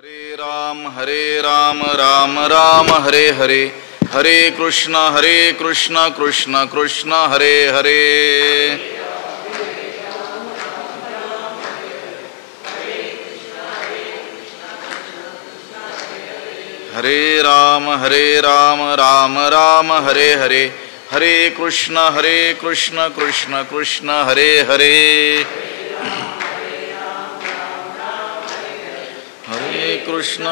हरे राम राम राम हरे हरे, हरे कृष्ण कृष्ण कृष्ण हरे हरे। हरे राम राम राम हरे हरे, हरे कृष्ण कृष्ण कृष्ण हरे हरे। हरे कृष्ण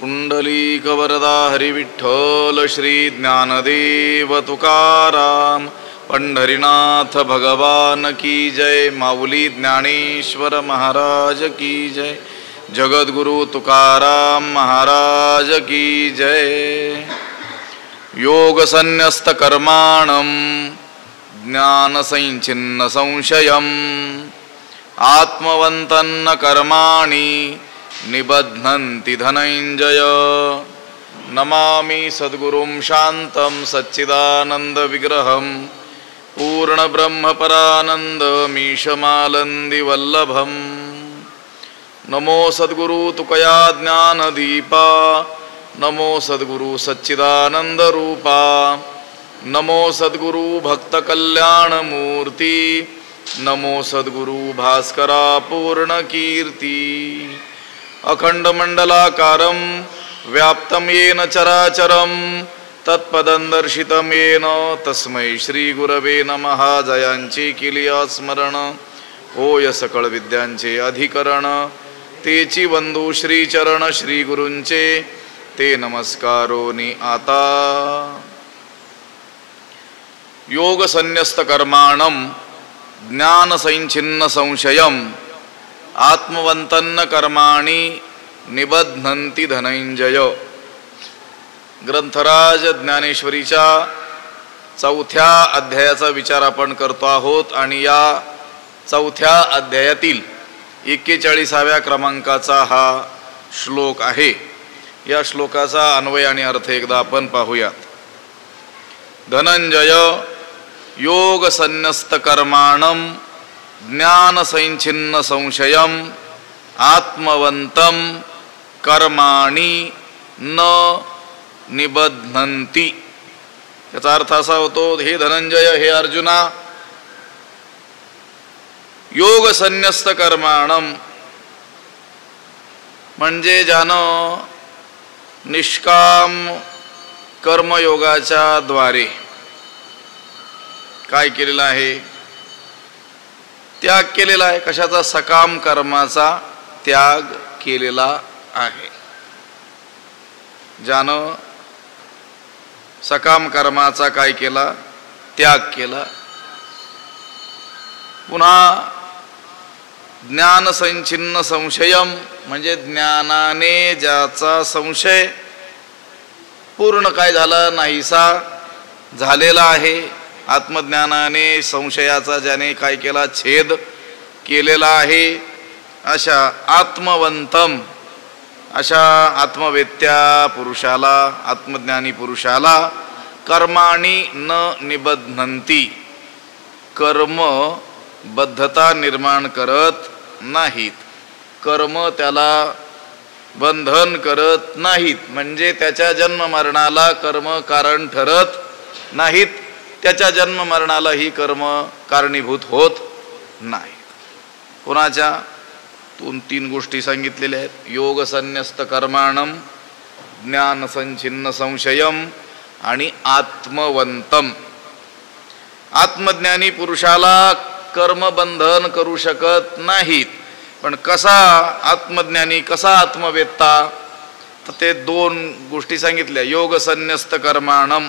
पुंडलीक वरदा हरि विठ्ठल श्री ज्ञानदेव तुकाराम पंढरीनाथ भगवान की जय। माऊली ज्ञानेश्वर महाराज की जय। जगद्गुरु तुकाराम महाराज की जय। योग संन्यस्त कर्माणं ज्ञान संचिन्न संशयम् आत्मवन्तन्न कर्माणि निबध्नन्ति धनञ्जय। नमामि सद्गुरुं शान्तं सच्चिदानन्द विग्रहं पूर्ण ब्रह्म परानन्दमीशमालन्दी वल्लभं। नमो सद्गुरु तुकया ज्ञानदीपा, नमो सद्गुरु सच्चिदानंद रूपा, नमो सद्गुरु भक्तकल्याणमूर्ती, नमो सद्गुरु भास्करा पूर्ण कीर्ती। अखंड मंडलाकारं व्याप्तं येन चराचरं तत्पदं दर्शितं येन तस्मै श्री गुरवे नमः। जयांची किलिया स्मरण होय सकळ विद्यांचे अधिकरण, तेची बंधू श्री चरण श्री गुरूंचे ते नमस्कारोनी आता। योग संन्यस्त कर्माणं ज्ञान संचिन्न संशयम आत्मवंतन्न कर्माणि निबध्नन्ति धनंजय। ग्रंथराज ज्ञानेश्वरीच्या चौथ्या अध्यायाचा विचार आपण करतो आहोत आणि या चौथ्या अध्यायातील 41व्या क्रमांकाचा हा श्लोक आहे। या श्लोकाचा अन्वय आणि अर्थ एकदा आपण पाहूयात। धनंजय योग संन्यस्त कर्माणं ज्ञान संचिन्न संशयम आत्मवंतं कर्माणि न निबध्नन्ति। याचा अर्थ असा होतो, हे धनंजय, हे अर्जुना, योग संन्यस्त कर्माणं म्हणजे ज्यानं निष्काम कर्मयोगाच्या द्वारे काय केलेला आहे? त्याग केलेला आहे। कशाचा? सकाम कर्माचा त्याग केलेला आहे। ज्यानं सकाम कर्माचा काय केला? त्याग केला। पुन्हा ज्ञान संचिन्न संशयम म्हणजे ज्ञानाने ज्याचा संशय पूर्ण काय झाला? नाहीसा झालेला आहे। आत्मज्ञानाने संशयाचा ज्याने काय केला? छेद केलेला आहे। अशा आत्मवंतम, अशा आत्मवेत्या पुरुषाला, आत्मज्ञानी पुरुषाला कर्माणि न निबध्नन्ति, कर्म बद्धता निर्माण करत नाहीत, कर्म त्याला बंधन करत नाहीत, म्हणजे त्याच्या जन्म मरणाला कर्म कारण ठरत नाहीत, त्याच्या जन्म मरणाला ही कर्म कारणीभूत होत नाही। कोणाच्या? 2-3 गोष्टी सांगितलेल्या आहेत। योग संन्यस्त कर्माणं, ज्ञान संचिन्न संशयम आणि आत्मवंतम। आत्मज्ञानी पुरुषाला कर्मबंधन करू शकत नाहीत, पण कसा आत्मज्ञानी, कसा आत्मवेत्ता? तर ते 2 गोष्टी सांगितल्या। योग संन्यस्त कर्माणं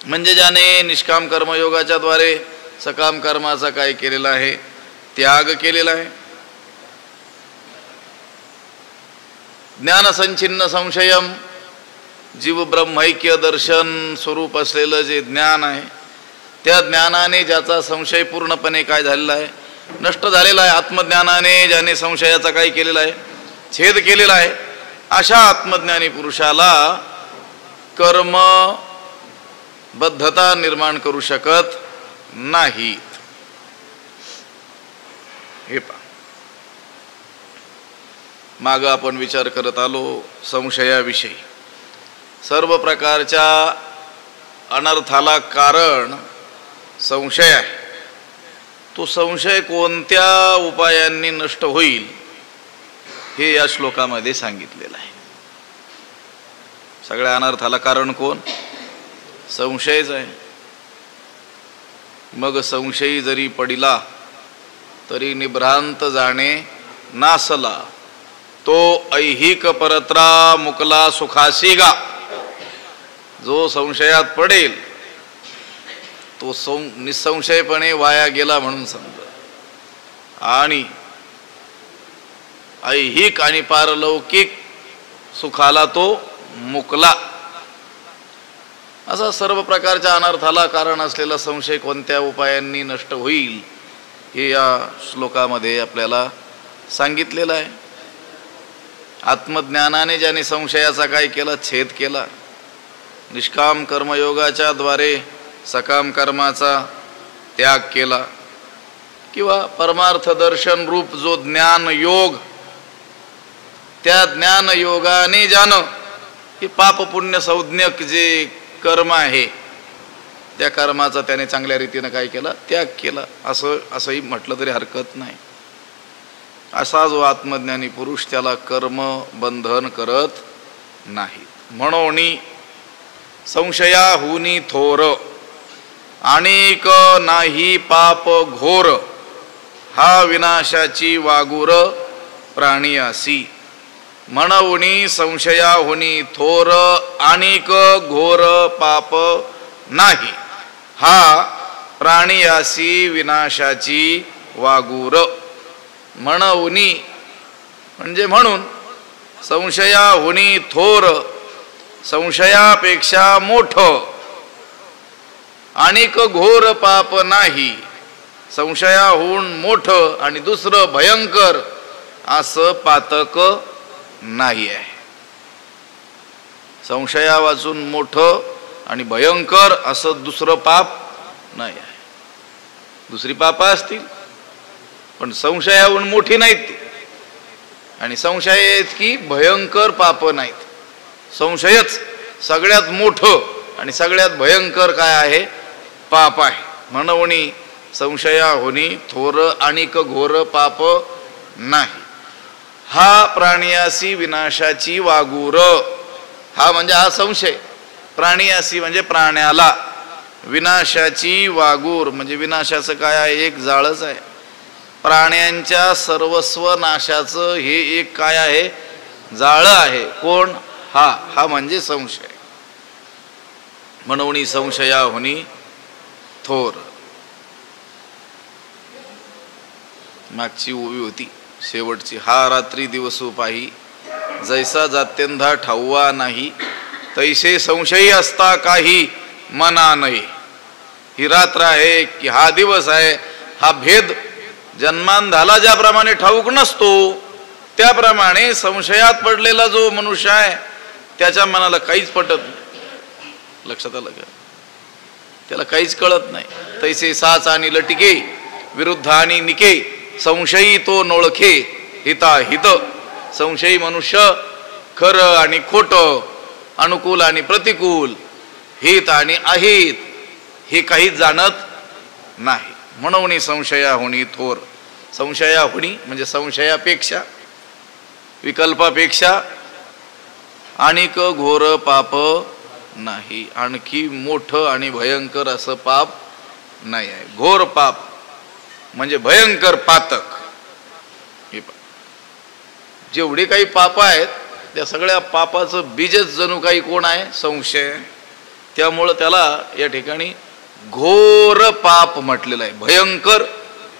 म्हणजे ज्याने निष्काम कर्मयोगाच्या द्वारे सकाम कर्माचा काय केलेला आहे? त्याग केलेला आहे। ज्ञान संचिन्न संशयम, जीव ब्रह्मैक्य दर्शन स्वरूप असलेलं जे ज्ञान आहे, त्या ज्ञानाने ज्याचा संशय पूर्णपणे काय झालेला आहे? नष्ट झालेला आहे। आत्मज्ञानाने ज्याने संशयाचा काय केलेला आहे? छेद केलेला आहे। अशा आत्मज्ञानी पुरुषाला कर्म बद्धता निर्माण करू शकत नाहीत। हे पहा, मागं आपण विचार करत आलो संशयाविषयी. सर्व प्रकारच्या अनर्थाला कारण संशय आहे. तो संशय कोणत्या उपायांनी नष्ट होईल हे या श्लोकामध्ये सांगितलेलं आहे. सगळ्या अनर्थाला कारण कोण? संशयच आहे. मग संशयी जरी पडिला तरी निभ्रांत जाणे नासला, तो ऐहिक परत्रा मुकला सुखासी गा. जो संशयात पडेल तो निसंशयपणे वाया गेला म्हणून समजा, आणि ऐहिक आणि पारलौकिक सुखाला तो मुकला. असा सर्व प्रकारच्या अनर्थाला कारण असलेला संशय कोणत्या उपायांनी नष्ट होईल हे या श्लोकामध्ये आपल्याला सांगितलेलं आहे. आत्मज्ञानाने ज्याने संशयाचा काय केला? छेद केला. निष्काम कर्मयोगाच्या द्वारे सकाम कर्माचा त्याग केला, किंवा परमार्थ दर्शन रूप जो ज्ञान योग, त्या ज्ञान योगाने ज्यानं हे पाप पुण्य संज्ञक जे कर्म आहे त्या कर्माचा त्याने चांगल्या रीतीनं काय केला? त्याग केला. असंही म्हटलं तरी हरकत नाही. असा जो आत्मज्ञानी पुरुष त्याला कर्म बंधन करत नाही. म्हणून संशयाहुनी थोर अनेक नाही पाप घोर, हा विनाशाची वागुर प्राणियासी. म्हणून संशयाहुनी थोर अनेक घोर पाप नाही, हा प्राणियासी विनाशाची वागुर. म्हणून म्हणजे म्हणून, संशयाहुनी थोर संशयापेक्षा मोठं, अनेक घोर पाप नाही, संशयाहून मोठं आणि दुसरं भयंकर असं पातक नाही आहे. संशया वाचून मोठं आणि भयंकर असं दुसरं पाप नाही आहे. दुसरी पापं असतील पण संशयाहून मोठी नाहीत ती, आणि संशय की भयंकर पाप नाहीत. संशयच सगळ्यात मोठं आणि सगळ्यात भयंकर काय आहे? पाप आहे. म्हणून संशयाहुनी थोर अनेक घोर पाप नाही, हा प्राणियासी विनाशाची वागूर. हा म्हणजे हा संशय. प्राणियासी म्हणजे प्राण्याला, विनाशाची वागूर म्हणजे विनाशाचं काय आहे? एक जाळच आहे. प्राण्यांच्या सर्वस्व नाशाचं हे एक काय आहे? जाळं आहे. कोण? हा म्हणजे संशय. म्हणून संशयाहुनी थोर. मागची ओवी होती शेवटची. हा रात्री दिवस पाही, जैसा जात्यंधा ठाऊवा नाही, तैसे संशयी असता काही मना नाही. ही रात्र आहे की हा दिवस आहे, हा भेद जन्मांधाला ज्याप्रमाणे ठाऊक नसतो त्याप्रमाणे संशयात पडलेला जो मनुष्य आहे त्याच्या मनाला काहीच पटत नाही. लक्षात आलं का? त्याला काहीच कळत नाही. तैसे साच आणि लटिके, विरुद्ध आणि निके, संशयी तो नोळखे हिता हित. संशयी मनुष्य खरं आणि खोटं, अनुकूल आणि प्रतिकूल, हित आणि अहित हे काहीच जाणत नाही. म्हणून संशयाहुनी थोर. संशयाहुनी म्हणजे संशयापेक्षा, विकल्पापेक्षा अनेक घोर पाप नाही, आणखी मोठं आणि भयंकर असं पाप नाही आहे. घोर पाप म्हणजे भयंकर पातक. जेवढे काही पाप आहेत त्या सगळ्या पापाचं बीजच जणू काही कोण आहे? संशय. त्यामुळं त्याला या ठिकाणी घोर पाप म्हटलेलं आहे. भयंकर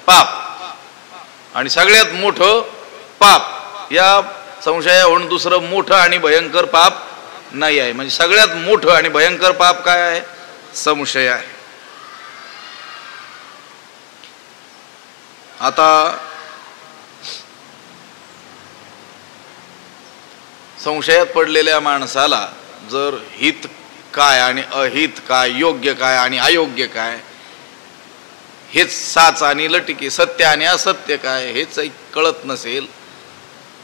पाप आणि सगळ्यात मोठं पाप. या संशयाहून दुसरं मोठं आणि भयंकर पाप नाही आहे. म्हणजे सगळ्यात मोठं आणि भयंकर पाप काय आहे? संशय आहे. आता संशयात पडलेल्या माणसाला जर हित काय आणि अहित काय, योग्य काय आणि अयोग्य काय हेच साच आणि लटिके, सत्य आणि असत्य काय हेच कळत नसेल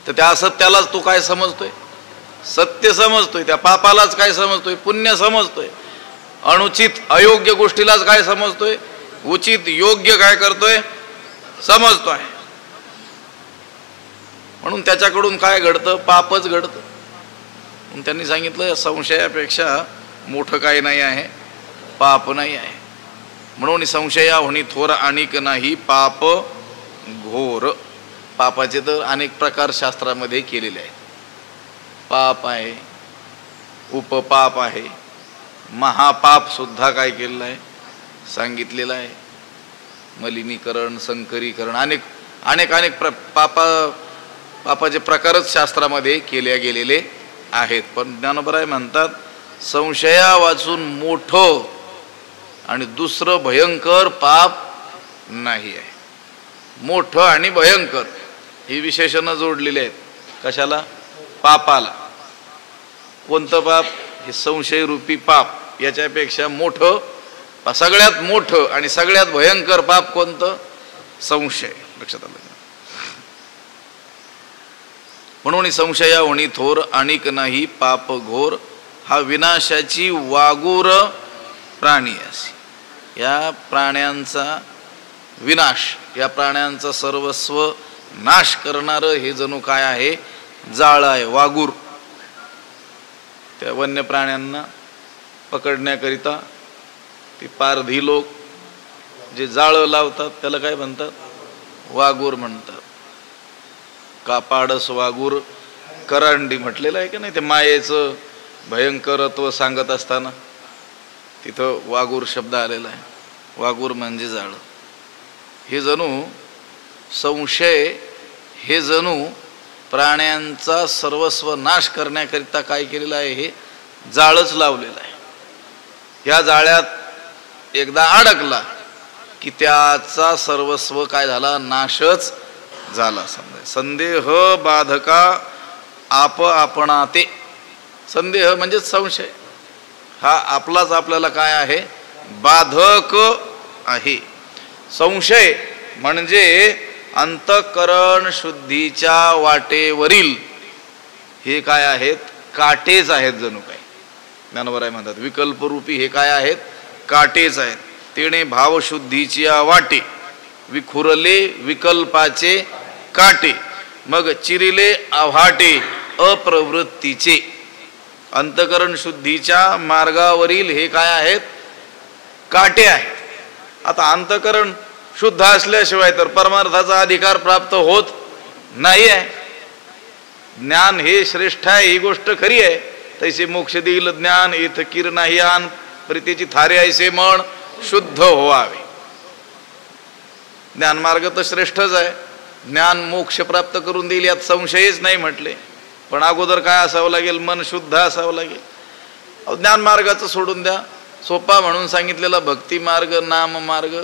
तर त्या असत्यालाच तो काय समजतोय? सत्य समजतोय. त्या पापालाच काय समजतोय? पुण्य समजतोय. अनुचित अयोग्य गोष्टीलाच काय समजतोय? उचित योग्य काय करतोय? समजतोय. म्हणून त्याच्याकडून काय घडतं? पापच घडतं. म्हणून त्यांनी सांगितलं संशयापेक्षा मोठं काही नाही आहे, पाप नाही आहे. म्हणून संशया होणी थोर आणिक नाही पाप घोर. पापाचे तर अनेक प्रकार शास्त्रामध्ये केलेले आहेत. पाप आहे, उपपाप आहे, महापाप सुद्धा काय केलेलं आहे? सांगितलेलं आहे. मलिनीकरण, संकरीकरण, अनेक अनेक अनेक पापाचे प्रकारच शास्त्रामध्ये केले गेलेले आहेत. पण ज्ञानोबराय म्हणतात संशया वाचून मोठं आणि दुसरं भयंकर पाप नाही आहे. मोठं आणि भयंकर ही विशेषणं जोडलेली आहेत. कशाला? पापाला. कोणतं पाप? हे संशय रूपी पाप. याच्यापेक्षा मोठं, सगळ्यात मोठं आणि सगळ्यात भयंकर पाप कोणतं? संशय. लक्षात आलं? म्हणून संशया होणी थोर आणिक नाही पाप घोर. हा विनाशाची वागूर प्राणी असे. या प्राण्यांचा विनाश, या प्राण्यांचा सर्वस्व नाश करणारं हे जणू काय आहे? जाळ आहे, वागूर. त्या वन्य प्राण्यांना पकडण्याकरिता ते पारधी लोक जे जाळं लावतात त्याला काय म्हणतात? वागूर म्हणतात. कापाडस वागूर करांडी म्हटलेलं आहे की नाही? ते मायेचं भयंकरत्व सांगत असताना तिथं वागूर शब्द आलेला आहे. वागूर म्हणजे जाळं. हे जणू संशय, हे जणू प्राण्यांचा सर्वस्व नाश करण्याकरिता काय केलेलं आहे? हे जाळच लावलेलं आहे. या जाळ्यात एकदा अडकला की त्याचा सर्वस्व काय झाला? नाशच झाला. समजा संदेह बाधका आप आपणाते. संदेह म्हणजे संशय, हा आपलाच आपल्याला काय आहे? बाधक आहे. संशय म्हणजे अंतःकरण शुद्धीच्या वाटेवरील हे काय आहेत? काटेच आहेत जणू काय. ज्ञानोबराय म्हणतात विकल्परूपी हे काय आहेत? काटेच आहेत. तेणे भावशुद्धीची वाटे विखुरले विकल्पाचे काटे, मग चिरिले आव्हाटे अप्रवृत्तीचे. अंतःकरण शुद्धीच्या मार्गावरील हे काय आहेत? काटे आहेत. आता अंतःकरण शुद्ध असल्याशिवाय तर परमार्थाचा अधिकार प्राप्त होत नाही आहे. ज्ञान हे श्रेष्ठ आहे, ही गोष्ट खरी आहे. तैसे मोक्ष देईल ज्ञान इथ किर नाही आन प्रीतीची थारे ऐसे मन शुद्ध व्हावे. ज्ञानमार्ग तर श्रेष्ठच आहे. ज्ञान मोक्ष प्राप्त करून देईल यात संशयच नाही म्हटले. पण अगोदर काय असावं लागेल? मन शुद्ध असावं लागेल. ज्ञान मार्गाचं सोडून द्या. सोपा म्हणून सांगितलेला भक्ती मार्ग, नाम मार्ग,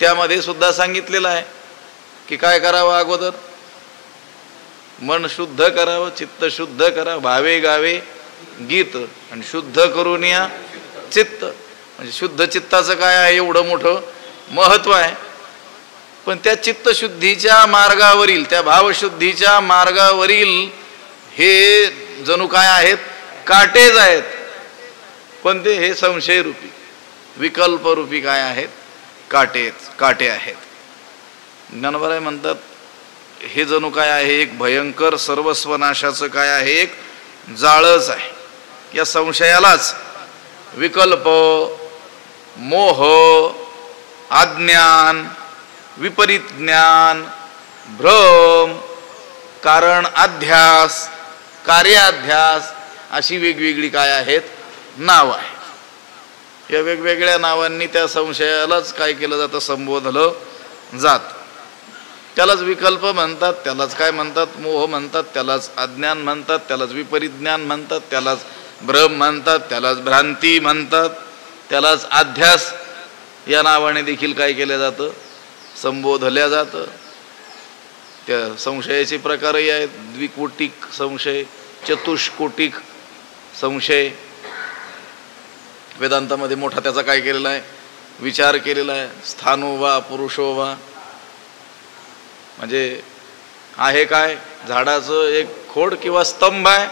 त्यामध्ये सुद्धा सांगितलेलं आहे की काय करावं? अगोदर मन शुद्ध करावं, चित्त शुद्ध करावं, भावे गावे गीत, आणि शुद्ध करून या चित्त. म्हणजे शुद्ध चित्ताचं काय आहे? एवढं मोठं महत्व आहे. पण त्या चित्तशुद्धीच्या मार्गावरील, त्या भावशुद्धीच्या मार्गावरील हे जणू काय आहेत? काटेच आहेत. पण ते हे संशय रूपी, विकल्प रूपी काय आहेत? काटे आहेत. ज्ञानोबराय म्हणतात हे जणू काय आहे? एक भयंकर सर्वस्वनाशाचं काय आहे? एक जाळच आहे. या संशयालाच विकल्प, मोह, अज्ञान, विपरीत ज्ञान, भ्रम, कारण अध्यास, कार्याध्यास अशी वेगवेगळी काय आहेत? नाव आहे. या वेगवेगळ्या नावांनी त्या संशयालाच काय केलं जातं? संबोधलं जात. त्यालाच विकल्प म्हणतात, त्यालाच काय म्हणतात? मोह म्हणतात, त्यालाच अज्ञान म्हणतात, त्यालाच विपरीत ज्ञान म्हणतात, त्यालाच भ्रम म्हणतात, त्यालाच भ्रांती म्हणतात, त्यालाच अध्यास या नावाने देखील काय केलं जातं? संबोधल्या जातं. त्या संशयाचे प्रकारही आहेत. द्विकोटिक संशय, चतुष्कोटिक संशय. वेदांतामध्ये मोठा त्याचा काय केलेला आहे? विचार केलेला आहे. स्थानो वा पुरुषो वा म्हणजे आहे काय, झाडाचं एक खोड किंवा स्तंभ आहे,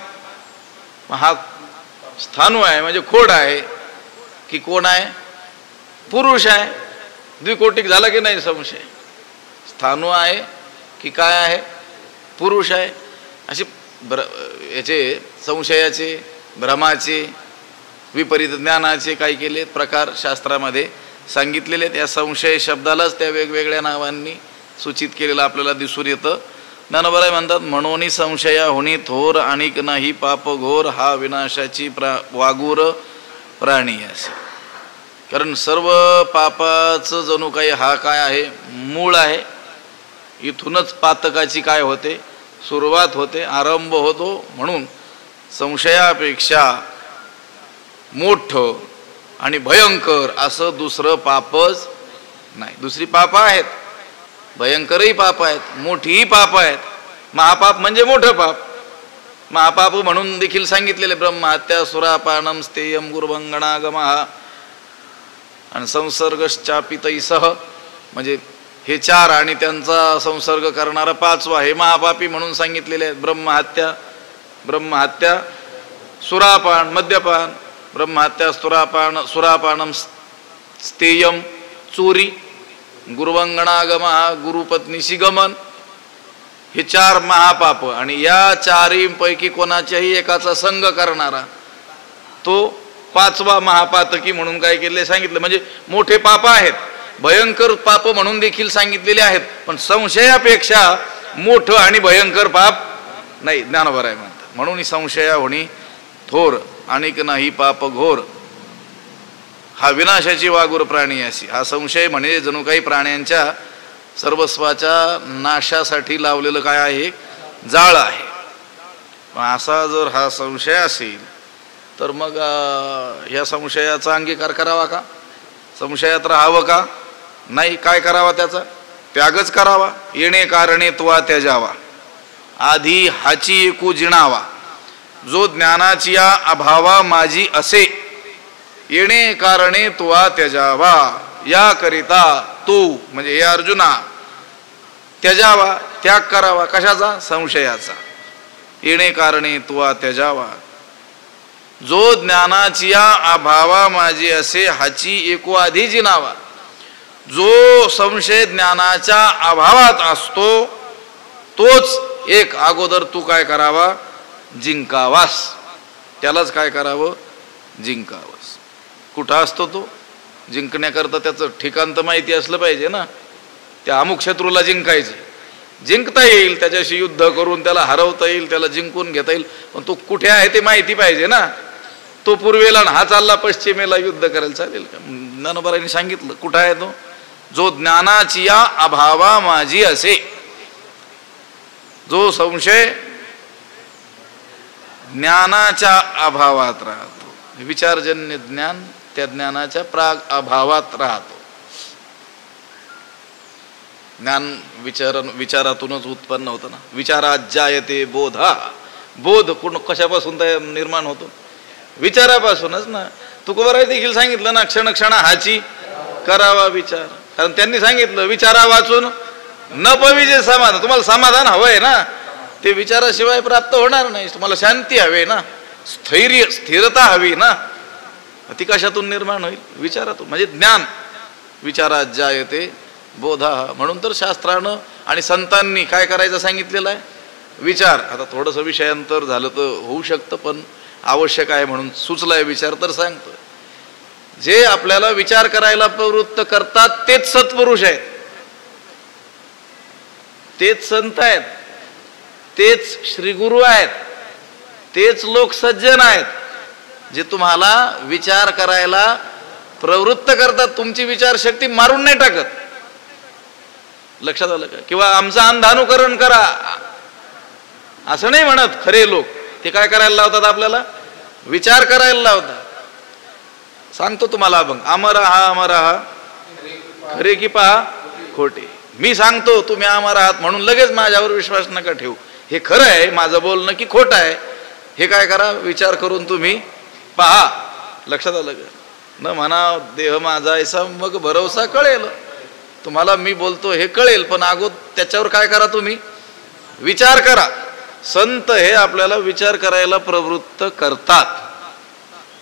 हा स्थानू आहे म्हणजे खोड आहे, की कोण आहे, पुरुष आहे. द्विकोटिक झाला की नाही संशय. स्थानू आहे की काय आहे, पुरुष आहे. असे याचे संशयाचे, भ्रमाचे, विपरीत ज्ञानाचे काय केले प्रकार शास्त्रामध्ये सांगितलेले. त्या संशय शब्दालाच त्या वेगवेगळ्या नावांनी सूचित केलेलं आपल्याला दिसून येतं. ज्ञानोबराय म्हणतात, म्हणून संशया होणी थोर आणिक नाही पाप घोर, हा विनाशाची वागूर प्राणी असे. कारण सर्व पापाचं जणू काही हा काय आहे, मूळ आहे. इथूनच पातकाची काय होते, सुरुवात होते, आरंभ होतो. म्हणून संशयापेक्षा मोठं आणि भयंकर असं दुसरं पापच नाही. दुसरी पाप आहेत, भयंकरही पाप आहेत, मोठीही पाप आहेत. महापाप म्हणजे मोठं पाप. महापाप म्हणून देखील सांगितलेले ब्रह्महत्या, सुरापानम, स्थेयम, गुरुभंगणागमः आणि संसर्गश्चापितैसह म्हणजे हे चार आणि त्यांचा संसर्ग करणारा पाचवा हे महापापी म्हणून सांगितलेले आहेत. ब्रह्महत्या, सुरापान, मद्यपान, ब्रह्महत्या, सुरापानम, स्थेयम, चोरी, गुरुभंगणागमः, गुरुपत्नीशी गमन, हे चार महापाप. आणि या चारींपैकी कोणाच्याही एकाचा संग करणारा तो पाचवा महापातकी म्हणून काय केले सांगितलं. म्हणजे मोठे पाप आहेत, भयंकर पाप म्हणून देखील सांगितलेले आहेत, पण संशयापेक्षा मोठं आणि भयंकर पाप नाही. ज्ञानोबराय म्हणतात, म्हणून संशया होणी थोर आणिक नाही पाप घोर, हा विनाशाची वागूर प्राणी अशी. हा संशय म्हणजे जणू काही प्राण्यांच्या सर्वस्वाच्या नाशासाठी लावलेलं काय आहे, जाळ आहे. असा जर हा संशय असेल तर मग ह्या संशयाचा अंगीकार करावा का, संशयात राहावं का नाही, काय करावा, त्याचा त्यागच करावा. येणे कारणे तुवा त्याजावा, आधी हाची एकू जिणावा, जो ज्ञानाची या अभावा माझी असे, येणे कारणे तुवा त्याजावा, या करिता तू म्हणजे हे अर्जुना त्याजावा, त्याग करावा. कशाचा, संशयाचा. येणे कारणे तुवा त्याजावा, जो ज्ञानाची या अभावा माझी असे, हाची एको आधी जिनावा. जो संशय ज्ञानाच्या अभावात असतो तोच एक अगोदर तू काय करावा, जिंकावास. त्यालाच काय करावं, जिंकावास. कुठं असतो तो, जिंकण्याकरता त्याचं ठिकाण तर माहिती असलं पाहिजे ना. त्या अमुक शत्रूला जिंकायचं, जिंकता येईल, त्याच्याशी युद्ध करून त्याला हरवता येईल, त्याला जिंकून घेता येईल, पण तो कुठे आहे ते माहिती पाहिजे ना. तो पूर्वेला हा चालला पश्चिमेला युद्ध करायला चालेल का. ज्ञानोबरायांनी सांगितलं कुठं आहे तो, जो ज्ञानाची या अभावा माझी असे. जो संशय ज्ञानाच्या अभावात राहतो, विचारजन्य ज्ञान त्या ज्ञानाच्या प्राग अभावात राहतो. ज्ञान विचारातूनच उत्पन्न होतं ना. विचारात जायते बोधा, बोध कशापासून निर्माण होतो, विचारापासूनच ना. तुकोबाराय देखील सांगितलं ना, क्षण क्षण हाची करावा विचार. कारण त्यांनी सांगितलं विचारा वाचून न पविजे समाधान. तुम्हाला समाधान हवंय ना, ते विचाराशिवाय प्राप्त होणार नाही. तुम्हाला शांती हवे ना, स्थिरता हवी ना, ती कशातून निर्माण होईल, विचारातून. म्हणजे ज्ञान विचारात जायते बोधा. म्हणून तर शास्त्रानं आणि संतांनी काय करायचं सांगितलेलं आहे, विचार. आता थोडंसं विषयांतर झालं तर होऊ शकतं, पण आवश्यक आहे म्हणून सुचलाय विचार तर सांगतो. जे आपल्याला विचार करायला प्रवृत्त करतात तेच सत्पुरुष आहेत, तेच संत आहेत, तेच श्रीगुरु आहेत, तेच लोक सज्जन आहेत, जे तुम्हाला विचार करायला प्रवृत्त करतात. तुमची विचारशक्ती मारून नाही टाकत. लक्षात आलं का. किंवा आमचं अंधानुकरण करा असं नाही म्हणत खरे लोक. ते काय करायला लावतात, आपल्याला विचार करायला लावतात. सांगतो तुम्हाला, बघ, अमर हा खरे की पहा खोटे. मी सांगतो तुम्ही अमर आहात म्हणून लगेच माझ्यावर विश्वास नका ठेवू. हे खरं आहे माझं बोलणं की खोटं आहे, हे काय करा, विचार करून तुम्ही पहा. लक्षात आलं का. न म्हणा देह माझा ऐसा मग भरोसा कळेल. तुम्हाला मी बोलतो हे कळेल, पण त्याच्यावर काय करा, तुम्ही विचार करा. संत हे आपल्याला विचार करायला प्रवृत्त करतात.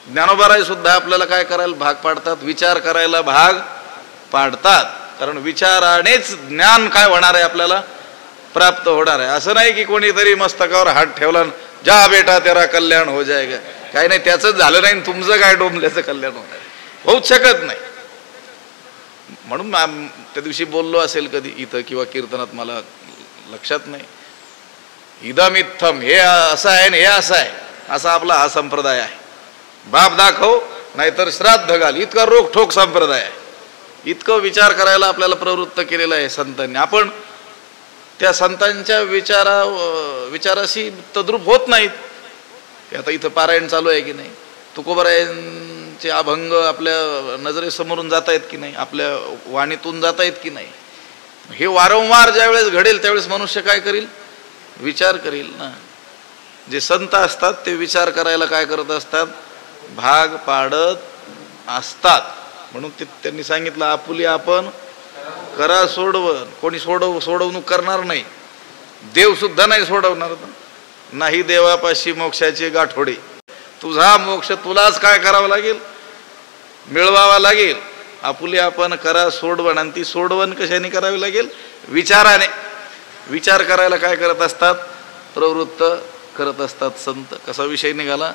ज्ञानोबाराय सुद्धा आपल्याला काय करायला भाग पाडतात, विचार करायला भाग पाडतात. कारण विचारानेच ज्ञान काय होणार आहे, आपल्याला प्राप्त होणार आहे. असं नाही की कोणीतरी मस्तकावर हात ठेवला, जा बेटा तेरा कल्याण हो जाएगा. काही नाही, त्याचं झालं नाही, तुमचं काय डोंबल्याचं कल्याण होणार होऊच शकत नाही. म्हणून त्या दिवशी बोललो असेल कधी इथं किंवा कीर्तनात, मला लक्षात नाही. इदमित्थम, हे असं आहे हे असं आहे, असा आपला हा संप्रदाय आहे. बाप दाखव नाहीतर श्राद्ध घाल, इतका रोखठोक संप्रदाय आहे. इतकं विचार करायला आपल्याला प्रवृत्त केलेलं आहे संतांनी. आपण त्या संतांच्या विचाराशी तद्रूप होत नाहीत. आता इथं पारायण चालू आहे की नाही, तुकोबारायांचे अभंग आपल्या नजरेसमोरून जात आहेत की नाही, आपल्या वाणीतून जात आहेत की नाही. हे वारंवार ज्यावेळेस घडेल त्यावेळेस मनुष्य काय करील, विचार करील ना. जे संत असतात ते विचार करायला काय करत असतात, भाग पाडत असतात. म्हणून त्यांनी सांगितलं, आपुली आपण करा सोडवण. कोणी सोडवणूक करणार नाही, देव सुद्धा नाही सोडवणार. नाही देवापाशी मोक्षाचे गाठोडे. तुझा मोक्ष तुलाच काय करावं लागेल, मिळवावा लागेल. आपुली आपण करा सोडवण. आणि ती सोडवण कशाने करावी लागेल, विचाराने. विचार करायला काय करत असतात, प्रवृत्त करत असतात संत. कसा विषय निघाला,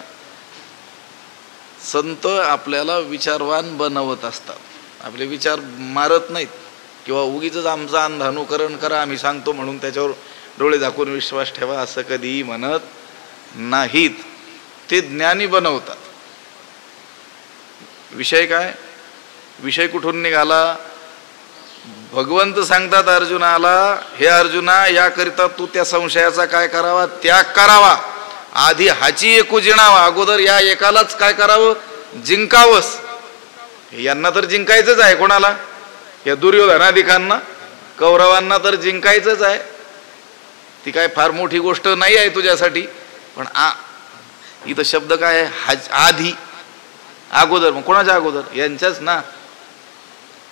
संत आपल्याला विचारवान बनवत असतात. आपले विचार मारत नाहीत किंवा उगीच आमचं अंधानुकरण करा, आम्ही सांगतो म्हणून त्याच्यावर डोळे झाकून विश्वास ठेवा असं कधीही म्हणत नाहीत. ते ज्ञानी बनवतात. विषय काय, विषय कुठून निघाला, भगवंत सांगतात अर्जुनाला, हे अर्जुना, याकरिता तू त्या संशयाचा काय करावा, त्याग करावा. आधी हाची एकू जिणावा. अगोदर या एकालाच काय करावं, जिंकावस. यांना तर जिंकायचंच आहे. कोणाला, या दुर्योधनादिकांना, कौरवांना तर जिंकायचंच आहे. ती काय फार मोठी गोष्ट नाही आहे तुझ्यासाठी. पण इथं शब्द काय आहे, आधी, अगोदर. मग कोणाच्या अगोदर, यांच्याच ना.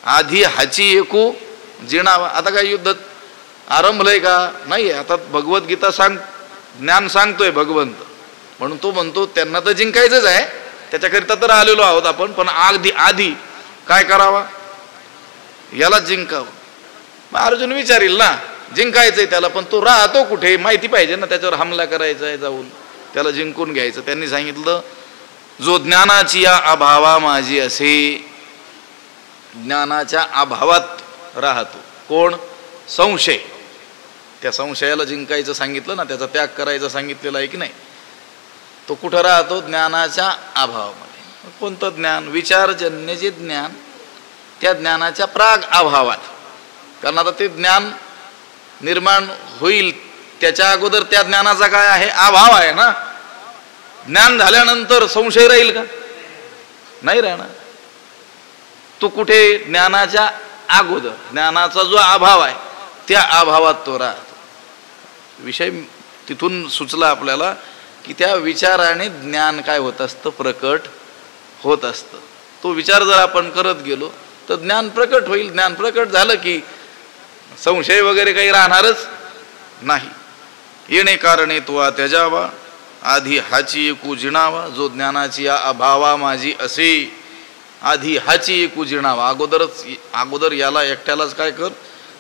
आधी हाची एकू जिणावा. आता काय युद्ध आरंभलंय का, नाही. आता भगवद्गीता ज्ञान सांगतोय भगवंत, म्हणून तो म्हणतो त्यांना तर जिंकायचंच आहे, त्याच्याकरिता तर आलेलो आहोत आपण. पण आधी काय करावा, याला जिंकावं. मग अर्जुन विचारील ना, जिंकायचंय त्याला, पण तो राहतो कुठे माहिती पाहिजे ना. त्याच्यावर हमला करायचा आहे, जाऊन त्याला जिंकून घ्यायचं. त्यांनी सांगितलं, जो ज्ञानाची या अभावा माझी असे, ज्ञानाच्या अभावात राहतो. कोण, संशय. त्या संशयाला जिंकायचं सांगितलं ना, त्याचा त्याग करायचा सांगितलेला आहे की नाही. तो कुठं राहतो, ज्ञानाच्या अभावामध्ये. कोणतं ज्ञान, विचारजन्य जे ज्ञान, त्या ज्ञानाच्या प्राग अभावात. कारण आता ते ज्ञान निर्माण होईल त्याच्या अगोदर त्या ज्ञानाचा काय आहे, अभाव आहे ना. ज्ञान झाल्यानंतर संशय राहील का, नाही राहणार. तो कुठे, ज्ञानाच्या अगोदर, ज्ञानाचा जो अभाव आहे त्या अभावात तो राहतो. विषय तिथून सुचला आपल्याला की त्या विचाराने ज्ञान काय होत असतं, प्रकट होत असतं. तो विचार जर आपण करत गेलो तर ज्ञान प्रकट होईल. ज्ञान प्रकट झालं की संशय वगैरे काही राहणारच नाही. येणे कारणे तुवा त्याजावा, आधी हाची एकू जिणावा. जो ज्ञानाची या अभावा माझी असे, आधी हाची एकू जिणावा. अगोदर याला एकट्यालाच काय कर,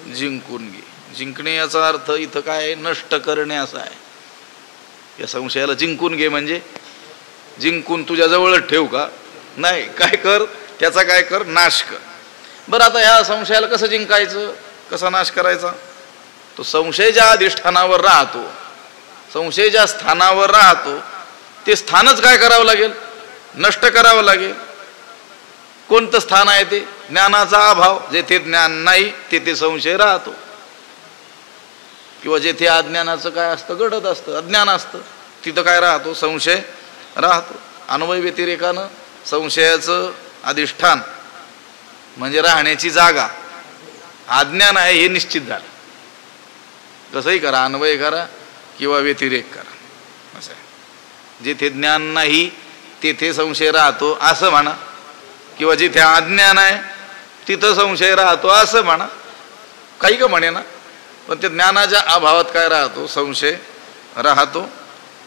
जिंकून घे. जिंकणे याचा अर्थ इथं काय आहे, नष्ट करणे असा आहे. या संशयाला जिंकून घे म्हणजे जिंकून तुझ्या जवळच ठेव का, नाही. काय कर, त्याचा काय कर, नाश कर. बरं, आता ह्या संशयाला कसं जिंकायचं, कसा नाश करायचा. तो संशय ज्या अधिष्ठानावर राहतो, संशय ज्या स्थानावर राहतो, ते स्थानच काय करावं लागेल, नष्ट करावं लागेल. कोणतं स्थान आहे ते, ज्ञानाचा अभाव. जेथे ज्ञान नाही तेथे संशय राहतो. किंवा जेथे अज्ञानाचं काय असतं, घडत असतं, अज्ञान असतं, तिथं काय राहतो, संशय राहतो. अन्वय व्यतिरेकानं संशयाचं अधिष्ठान म्हणजे राहण्याची जागा अज्ञान आहे हे निश्चित झालं. कसंही करा, अन्वय करा किंवा व्यतिरेक करा, असं आहे. जेथे ज्ञान नाही तेथे संशय राहतो असं म्हणा, किंवा जिथे अज्ञान आहे तिथं संशय राहतो असं म्हणा, काही का म्हणे ना, पण ते ज्ञानाच्या अभावात काय राहतो, संशय राहतो.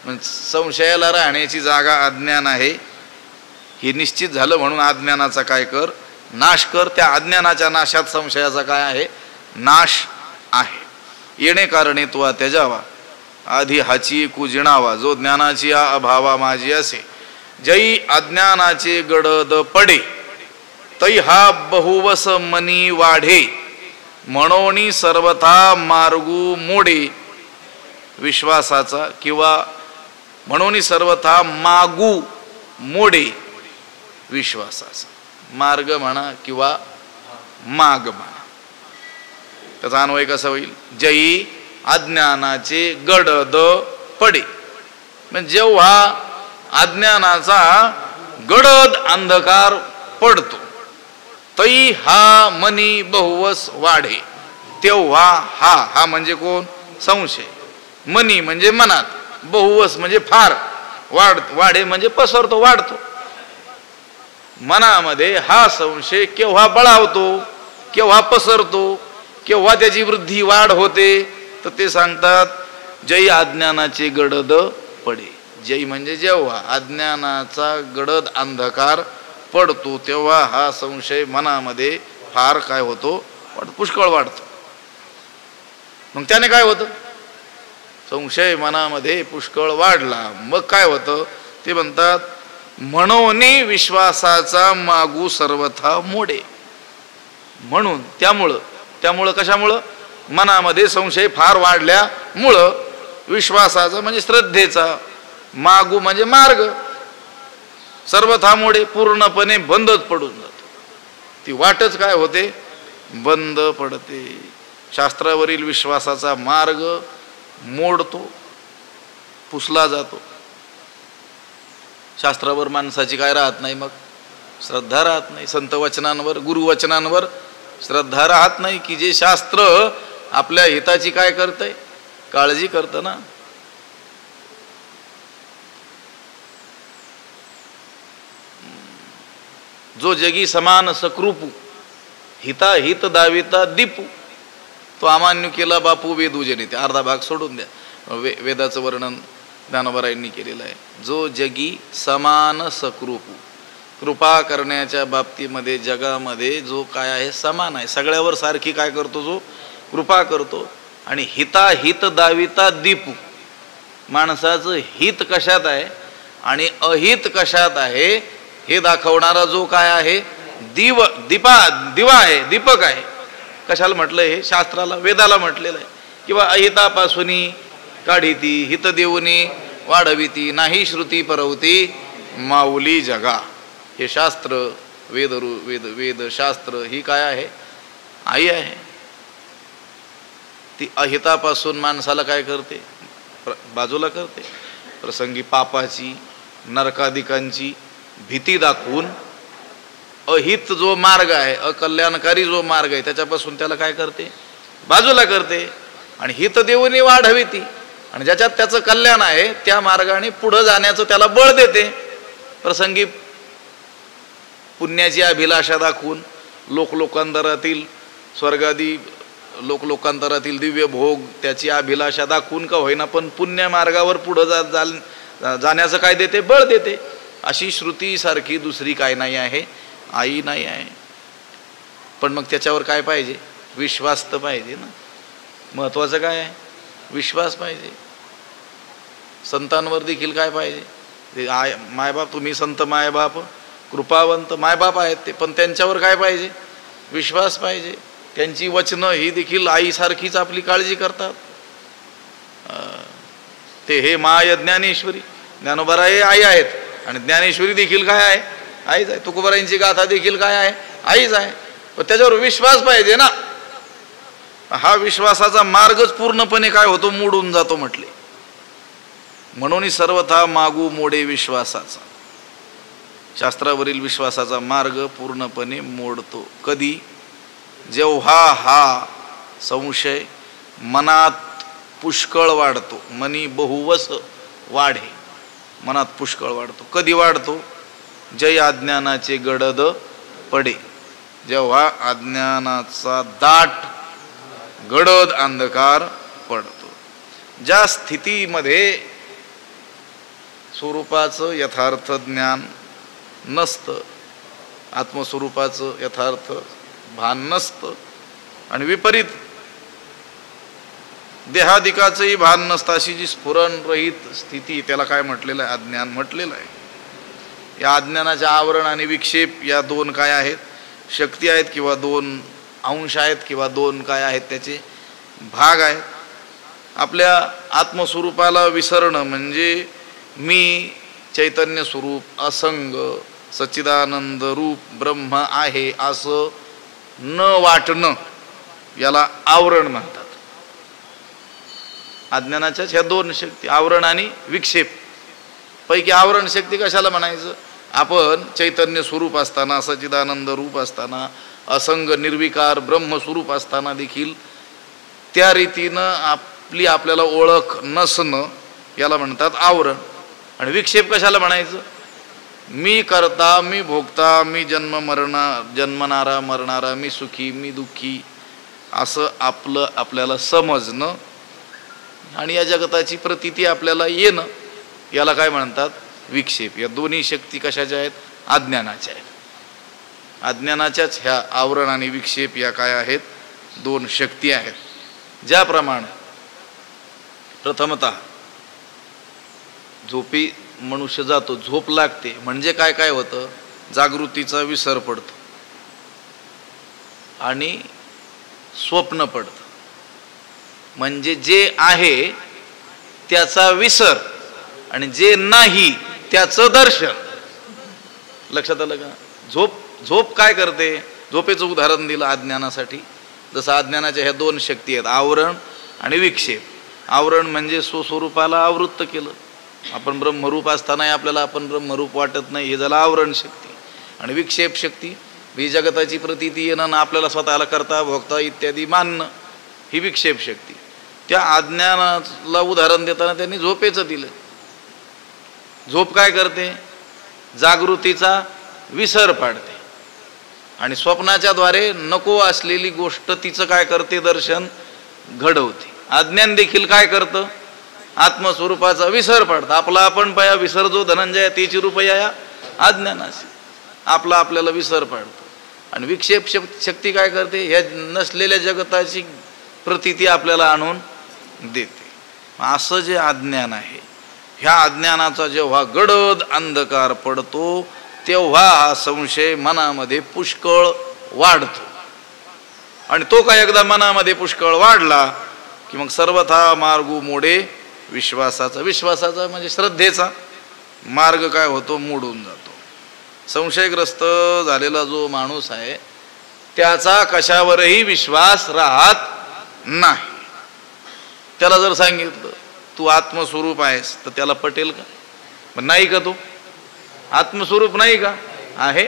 म्हणजे संशयाला राहण्याची जागा अज्ञान आहे हे निश्चित झालं म्हणून अज्ञानाचा काय कर, नाश कर. त्या अज्ञानाच्या नाशात संशयाचा काय आहे, नाश आहे. येणे कारणे तुवा त्याजावा आधी हाची कुजिणावा, जो ज्ञानाची अभावा माझी असे. जई अज्ञानाचे गडद पडे तै हा बहुवस मनी वाढे. म्हणोनी सर्वथा मार्गू मोडे विश्वासाचा, किंवा म्हणोनी सर्वथा मागू मोडे विश्वासाचा. मार्ग म्हणा किंवा माग म्हणा, त्याचा अन्वय कसा होईल, जई अज्ञानाचे गडद पडे. म्हणजे जेव्हा अज्ञानाचा गडद अंधकार पडतो, तै हा मनी बहुवस वाढे, तेव्हा हा म्हणजे कोण, संशय. मनी म्हणजे मनात, बहुवस म्हणजे फार, वाढे म्हणजे पसरतो, वाढतो. मनामध्ये हा संशय केव्हा बळावतो, केव्हा पसरतो, केव्हा त्याची वृद्धी वाढ होते, तर ते सांगतात जय अज्ञानाचे गडद पडे. जय म्हणजे जेव्हा अज्ञानाचा गडद अंधकार पडतो तेव्हा हा संशय मनामध्ये फार काय होतो, पुष्कळ वाढतो. मग त्याने काय होतं, संशय मनामध्ये पुष्कळ वाढला, मग काय होतं ते म्हणतात म्हणून विश्वासाचा मागू सर्वथा मोडे. म्हणून त्यामुळं कशामुळं, मनामध्ये संशय फार वाढल्यामुळं विश्वासाचा म्हणजे श्रद्धेचा, मागू म्हणजे मार्ग, सर्वथा मोडे पूर्णपणे बंदच पडून जातो. ती वाटच काय होते, बंद पडते. शास्त्रावरील विश्वासाचा मार्ग मोडतो, पुसला जातो. शास्त्रावर माणसाची काय राहत नाही, मग श्रद्धा राहत नाही. संत वचनांवर, गुरुवचनांवर श्रद्धा राहत नाही, की जे शास्त्र आपल्या हिताची काय करतंय, काळजी करतं ना. जो जगी समान सकृपू हिता हित दाविता दीपू, तो अमान्य केला बापू वेदू जनिते. अर्धा भाग सोडून द्या, वेदाचं वर्णन ज्ञानोबारायांनी केलेलं आहे. जो जगी समान सकृपू, कृपा करण्याच्या बाबतीमध्ये जगामध्ये जो काय आहे समान आहे, सगळ्यावर सारखी काय करतो, जो कृपा करतो. आणि हिता हित दाविता दीपू, माणसाचं हित कशात आहे आणि अहित कशात आहे हे दाखवणारा जो काय आहे दिवा आहे, दीपक आहे. कशाला म्हटलं हे, शास्त्राला, वेदाला म्हटलेलं आहे. किंवा अहितापासून काढिती हित देऊनी वाढविती, नाही श्रुती परवती माऊली जगा. हे शास्त्र, वेद शास्त्र ही काय आहे, आई आहे. ती अहितापासून माणसाला काय करते, बाजूला करते. प्रसंगी पापाची, नरकादिकांची भीती दाखवून अहित जो मार्ग आहे, अकल्याणकारी जो मार्ग आहे त्याच्यापासून त्याला काय करते, बाजूला करते. आणि हित देऊनी वाढविती, आणि ज्याच्यात त्याचं कल्याण आहे त्या मार्गाने पुढे जाण्याचं त्याला बळ देते. प्रसंगी पुण्याची अभिलाषा दाखवून लोकांतरातील स्वर्गादी लोकांतरातील दिव्य भोग त्याची अभिलाषा दाखवून का होईना पण पुण्य मार्गावर पुढे जाण्याचं काय देते, बळ देते. अशी श्रुती सारखी दुसरी काय नाही आहे, आई नाही आहे. पण मग त्याच्यावर काय पाहिजे, विश्वास तर पाहिजे ना. महत्वाचं काय आहे, विश्वास पाहिजे. संतांवर देखील काय पाहिजे, मायबाप, तुम्ही संत मायबाप कृपावंत मायबाप आहेत ते, पण त्यांच्यावर काय पाहिजे, विश्वास पाहिजे. त्यांची वचनं ही देखील आईसारखीच आपली काळजी करतात. ते हे माय ज्ञानेश्वरी, ज्ञानोबाराय आई आहेत आणि ज्ञानेश्वरी देखील काय आहे, आईच आहे. तुकोबारायांची गाथा देखील काय आहे, आईच आहे. पण त्याच्यावर विश्वास पाहिजे ना. हा विश्वासाचा मार्गच पूर्णपणे काय होतो, मोडून जातो म्हटले. म्हणून सर्वथा मागू मोडे विश्वासाचा. शास्त्रावरील विश्वासाचा मार्ग पूर्णपणे मोडतो. कधी, जेव्हा हा संशय मनात पुष्कळ वाढतो. मनी बहुवस वाढे, मनात पुष्कळ वाढतो. कधी वाढतो, जय अज्ञानाचे गडद पडे, जेव्हा अज्ञानाचा दाट गडद अंधकार पडतो, ज्या स्थितीमध्ये स्वरूपाचं यथार्थ ज्ञान नसतं, आत्मस्वरूपाचं यथार्थ भान नसतं आणि विपरीत देहादिकाचंही भान नसतं, अशी जी स्फुरणरहित स्थिती, त्याला काय म्हटलेलं आहे? अज्ञान म्हटलेलं आहे. या अज्ञानाचे आवरण आणि विक्षेप या दोन काय आहेत? शक्ती आहेत किंवा दोन अंश आहेत किंवा दोन काय आहेत? त्याचे भाग आहेत. आपल्या आत्मस्वरूपाला विसरणं म्हणजे मी चैतन्य स्वरूप असंग सच्चिदानंद रूप ब्रह्म आहे असं न वाटणं, याला आवरण म्हणतात. अज्ञानाच्याच ह्या दोन शक्ती, आवरण आणि विक्षेप. पैकी आवरण शक्ती कशाला म्हणायचं? आपण चैतन्य स्वरूप असताना, सच्चिदानंद रूप असताना, असंग निर्विकार ब्रह्मस्वरूप असताना देखील त्या रीतीनं आपल्याला ओळख नसणं, याला म्हणतात आवरण. आणि विक्षेप कशाला म्हणायचं? मी करता, मी भोगता, मी जन्मणारा मरणारा, मी सुखी, मी दुःखी असं आपल्याला समजणं आणि या जगताची प्रतीती आपल्याला येणं, याला काय म्हणतात? विक्षेप. या दोन्ही शक्ती कशाच्या आहेत? अज्ञानाच्या आहेत. अज्ञानाच्याच ह्या आवरण आणि विक्षेप या काय आहेत? दोन शक्ती आहेत. ज्याप्रमाणे प्रथमतः झोपी मनुष्य जातो, झोप लागते म्हणजे काय काय होतं? जागृतीचा विसर पडतो आणि स्वप्न पडतं. म्हणजे जे आहे त्याचा विसर आणि जे नाही त्याचं दर्शन. लक्षात आलं का? झोप काय करते? झोपेचं उदाहरण दिलं अज्ञानासाठी. जसं अज्ञानाच्या ह्या दोन शक्ती आहेत, आवरण आणि विक्षेप. आवरण म्हणजे स्वस्वरूपाला आवृत्त केलं, आपण ब्रह्मरूप असतानाही आपल्याला आपण ब्रह्मरूप वाटत नाही, हे झालं आवरण शक्ती. आणि विक्षेप शक्ती ही जगताची प्रतीती येणं, आपल्याला स्वतःला करता भोगता इत्यादी मानणं, ही विक्षेप शक्ती. त्या अज्ञानाला उदाहरण देताना त्यांनी झोपेचं दिलं. झोप काय करते? जागृतीचा विसर पाडते आणि स्वप्नाच्या द्वारे नको असलेली गोष्ट तिचं काय करते? दर्शन घडवते. अज्ञान देखील काय करतं? आत्मस्वरूपाचा विसर पाडतं. आपला आपण पया विसर जो धनंजय तेची रुपया अज्ञानाशी, आपला आपल्याला विसर पाडतो. आणि विक्षेप शक्ती काय करते? ह्या नसलेल्या जगताची प्रतीती आपल्याला आणून देते. असं जे अज्ञान आहे, ह्या अज्ञानाचा जेव्हा गडद अंधकार पडतो तेव्हा हा संशय मनामध्ये पुष्कळ वाढतो. आणि तो काय एकदा मनामध्ये पुष्कळ वाढला की मग सर्वथा मार्गू मोडे विश्वासाचा. विश्वासाचा म्हणजे श्रद्धेचा मार्ग काय होतो? मोडून जातो. संशयग्रस्त झालेला जो माणूस आहे त्याचा कशावरही विश्वास राहत नाही. त्याला जर सांगितलं तू आत्मस्वरूप आहेस तर त्याला पटेल का? पण नाही का? तू आत्मस्वरूप नाही का? आहे.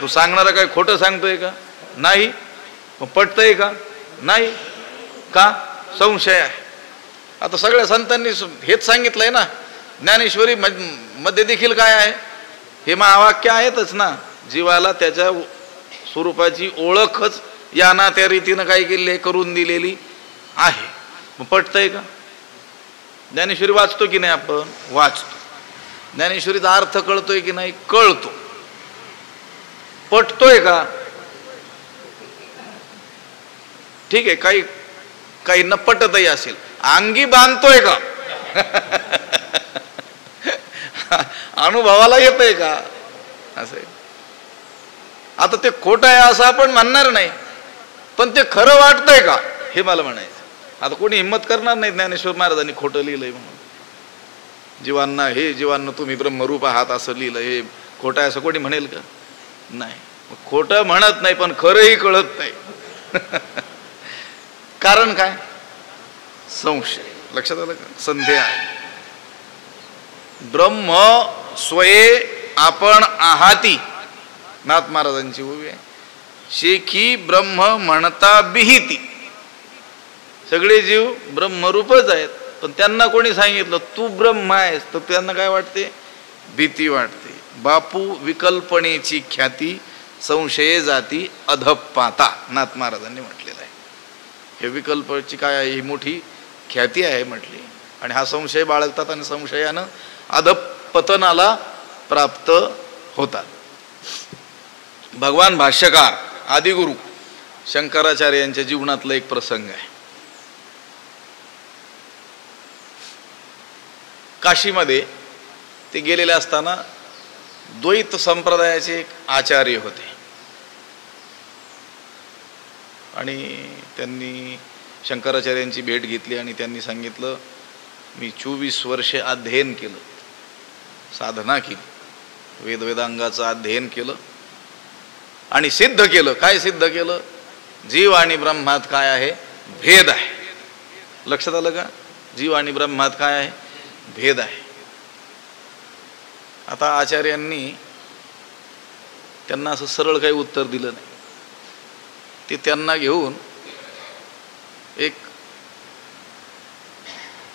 तू सांगणारा काय खोटं सांगतोय का? नाही. मग पटतंय का? नाही. का? संशय आहे. आता सगळ्या संतांनी हेच सांगितलंय ना. ज्ञानेश्वरी मध्ये देखील काय आहे? हे महावाक्य आहेतच ना. जीवाला त्याच्या स्वरूपाची ओळखच या ना त्या रीतीनं काय केली करून दिलेली आहे. मग पटतंय का? ज्ञानेश्वरी वाचतो की नाही? आपण वाचतो. ज्ञानेश्वरीचा अर्थ कळतोय की नाही? कळतो. पटतोय का? ठीक आहे, काही न पटतही असेल. अंगी बांधतोय का? अनुभवाला येतंय का? असं. आता ते खोटं आहे असं आपण म्हणणार नाही, पण ते खरं वाटतंय का हे मला म्हणायचं. आता कोणी हिंमत करणार नाही ज्ञानेश्वर महाराजांनी खोटं लिहिलंय म्हणून. जीवांना तुम्ही ब्रह्मरूप आहात असं लिहिलं, हे खोटं आहे असं कोणी म्हणेल का? नाही. खोटं म्हणत नाही पण खरंही कळत नाही. कारण काय? संशय. लक्षात आलं का? संदेह आहे. ब्रह्म स्वये आपण आहाती, नाथ महाराजांची उभी आहे. शेखी ब्रह्म म्हणता बिहिती. सगळे जीव ब्रह्मरूपच आहेत, पण त्यांना कोणी सांगितलं तू ब्रह्म आहेस तर त्यांना काय वाटते? भीती वाटते. बापू विकल्पनेची ख्याती संशये जाती अधपाता, नाथ महाराजांनी म्हटलेलं आहे. हे विकल्पाची काय आहे, ही मोठी ख्याती आहे म्हटली. आणि हा संशय बाळगतात आणि संशयानं अधपतनाला प्राप्त होतात. भगवान भाष्यकार आदिगुरु शंकराचार्य यांच्या जीवनातला एक प्रसंग आहे. काशीमध्ये ते गेलेले असताना द्वैत संप्रदायाचे एक आचार्य होते आणि त्यांनी शंकराचार्यांची भेट घेतली आणि त्यांनी सांगितलं, मी 24 वर्षे अध्ययन केलं, साधना केली, वेदांगाचं अध्ययन केलं आणि सिद्ध केलं. काय सिद्ध केलं? जीव आणि ब्रह्मात काय आहे? भेद आहे. लक्षात आलं का? जीव आणि ब्रह्मात काय आहे? भेद आहे. आता आचार्यांनी त्यांना असं सरळ काही उत्तर दिलं नाही. ते त्यांना घेऊन एक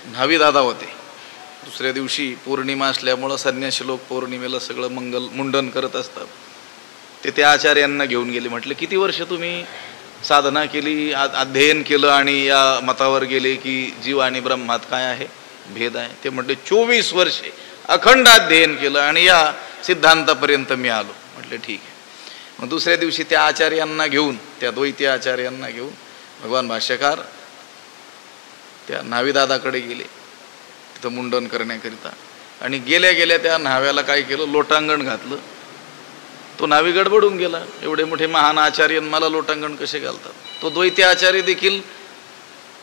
न्हावी दादा होते. दुसऱ्या दिवशी पौर्णिमा असल्यामुळं संन्यासी लोक पौर्णिमेला सगळं मुंडन करत असतात. ते त्या आचार्यांना घेऊन गेले. म्हटले, किती वर्ष तुम्ही साधना केली, अध्ययन केलं आणि या मतावर गेले की जीव आणि ब्रह्मात काय आहे? भेद आहे. ते म्हटले, 24 वर्षे अखंड अध्ययन केलं आणि या सिद्धांतापर्यंत मी आलो. म्हटले ठीक आहे. मग दुसऱ्या दिवशी त्या आचार्यांना घेऊन, त्या द्वैती आचार्यांना घेऊन भगवान भाष्यकार त्या न्हावीदादाकडे गेले, तिथं मुंडन करण्याकरिता. आणि गेल्या गेल्या त्या न्हाव्याला काय केलं? लोटांगण घातलं. तो न्हावी गडबडून गेला, एवढे मोठे महान आचार्य मला लोटांगण कसे घालतात? तो द्वैती आचार्य देखील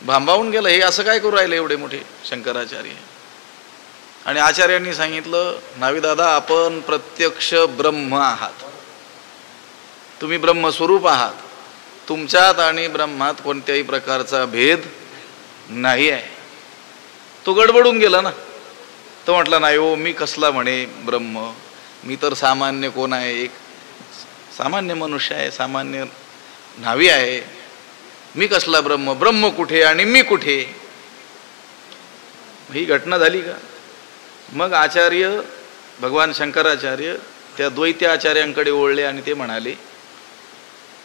भांबावून गेला, हे असं काय करू राहिले एवढे मोठे शंकराचार्य? आणि आचार्यांनी सांगितलं, न्हावी दादा, आपण प्रत्यक्ष ब्रह्म आहात, तुम्ही ब्रह्मस्वरूप आहात, तुमच्यात आणि ब्रह्मात कोणत्याही प्रकारचा भेद नाही आहे. तो गडबडून गेला ना. तो म्हटला, नाही हो, मी कसला म्हणे ब्रह्म, मी तर सामान्य कोण आहे, एक सामान्य मनुष्य आहे, सामान्य न्हावी आहे, मी कसला ब्रह्म, ब्रह्म कुठे आणि मी कुठे? ही घटना झाली का? मग आचार्य भगवान शंकराचार्य त्या द्वैती आचार्यांकडे ओळले आणि ते म्हणाले,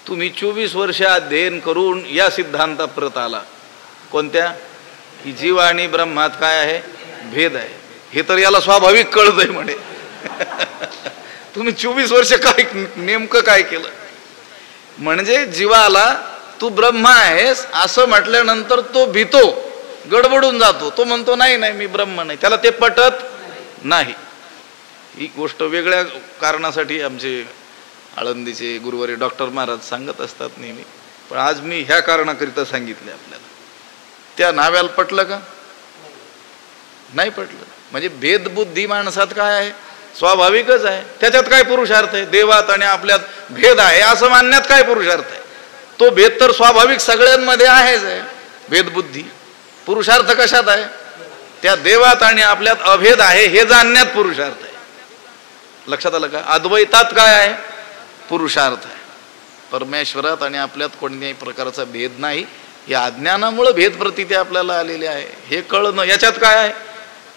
तुम्ही 24 वर्ष अध्ययन करून या सिद्धांता परत आला. कोणत्या? की जीव आणि ब्रह्मात काय आहे? भेद आहे. हे तर याला स्वाभाविक कळतंय म्हणे. तुम्ही 24 वर्ष काय नेमकं काय केलं? म्हणजे जीवाला तू ब्रह्म आहेस असं म्हटल्यानंतर तो भीतो, गडबडून जातो. तो म्हणतो, नाही नाही, मी ब्रह्म नाही. त्याला ते पटत नाही. ही गोष्ट वेगळ्या कारणासाठी आमचे आळंदीचे गुरुवारी डॉक्टर महाराज सांगत असतात नेहमी, पण आज मी ह्या कारणाकरिता सांगितले आपल्याला. त्या न्हाव्याला पटलं का? नाही पटलं. म्हणजे भेदबुद्धी माणसात काय आहे? स्वाभाविकच आहे. त्याच्यात काय पुरुषार्थ आहे? देवात आणि आपल्यात भेद आहे असं मानण्यात काय पुरुषार्थ आहे? तो भेद तर स्वाभाविक सगळ्यांमध्ये आहेच आहे. भेदबुद्धी पुरुषार्थ कशात आहे? त्या देवात आणि आपल्यात अभेद आहे हे जाणण्यात पुरुषार्थ आहे. लक्षात आलं का? अद्वैतात काय आहे? पुरुषार्थ आहे. परमेश्वरात आणि आपल्यात कोणत्याही प्रकारचा भेद नाही. या अज्ञानामुळे भेद प्रतीती आपल्याला आलेली आहे. हे कळणं, याच्यात काय आहे?